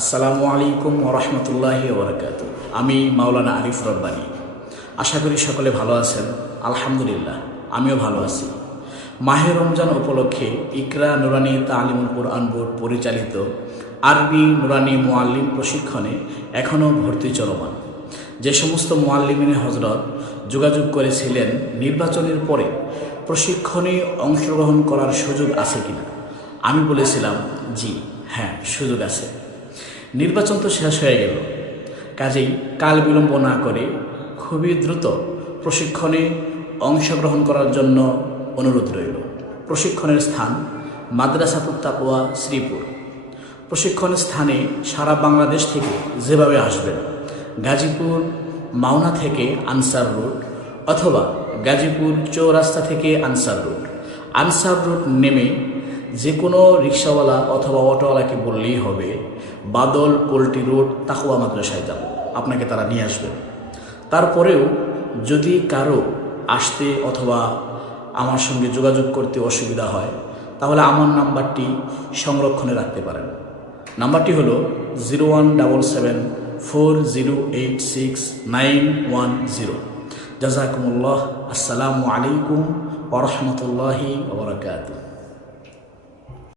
আসসালামু আলাইকুম ওরহমতুল্লাহি ওবরাকাতু। আমি মাওলানা আরিফ রব্বানী। আশা করি সকলে ভালো আছেন। আলহামদুলিল্লাহ, আমিও ভালো আছি। মাহে রমজান উপলক্ষে ইকরা নুরানি তালিমুল কুরআন বোর্ড পরিচালিত আরবি নুরানি মুআল্লিম প্রশিক্ষণে এখনও ভর্তি চলমান। যে সমস্ত মুআল্লিমিনে হজরত যোগাযোগ করেছিলেন নির্বাচনের পরে প্রশিক্ষণে অংশগ্রহণ করার সুযোগ আছে কিনা, আমি বলেছিলাম জি হ্যাঁ, সুযোগ আছে। নির্বাচন তো শেষ হয়ে গেল, কাজেই কাল বিলম্ব না করে খুবই দ্রুত প্রশিক্ষণে অংশগ্রহণ করার জন্য অনুরোধ রইল। প্রশিক্ষণের স্থান মাদ্রাসাতুত তাকওয়া শ্রীপুর। প্রশিক্ষণের স্থানে সারা বাংলাদেশ থেকে যেভাবে আসবেন, গাজীপুর মাওনা থেকে আনসার রুট অথবা গাজীপুর চৌরাস্তা থেকে আনসার রুট। আনসার রুট নেমে যে কোনো রিক্সাওয়ালা অথবা অটোওয়ালাকে বললেই হবে বাদল পোল্ট্রি রোড তাকওয়া মাদ্রাসায় যাব, আপনাকে তারা নিয়ে আসবে। তারপরেও যদি কারো আসতে অথবা আমার সঙ্গে যোগাযোগ করতে অসুবিধা হয়, তাহলে আমার নাম্বারটি সংরক্ষণে রাখতে পারেন। নাম্বারটি হলো 01740869110। জাযাকুমুল্লাহ। আসসালামু আলাইকুম ওয়া রাহমাতুল্লাহি ওয়া বারাকাতুহু।